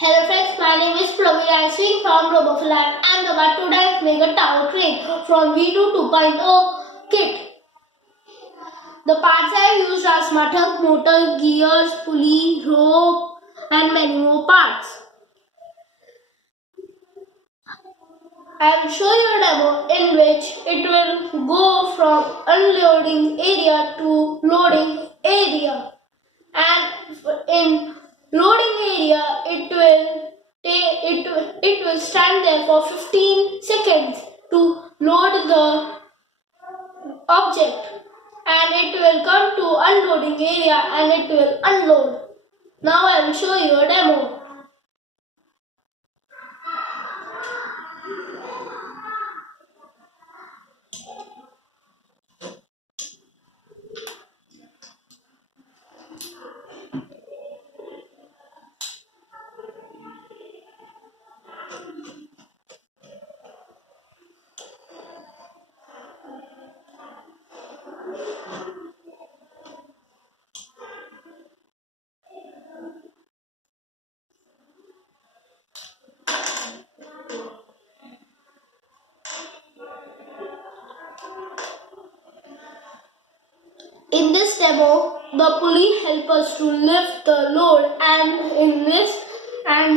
Hello friends, my name is Pravir. I am from RFL Ahmedabad. Today I make a tower crane from V2 2.0 kit. The parts I used are smarter motor, gears, pulley, rope and many more parts. I will show you a demo in which it will go from unloading area to loading area. And in loading area it will stand there for 15 seconds to load the object, and it will come to unloading area and it will unload. Now I will show you a demo. In this demo, the pulley helps us to lift the load, and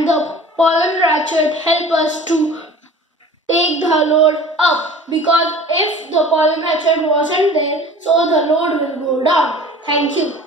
the pollen ratchet helps us to take the load up, because if the pollen ratchet wasn't there, so the load will go down. Thank you.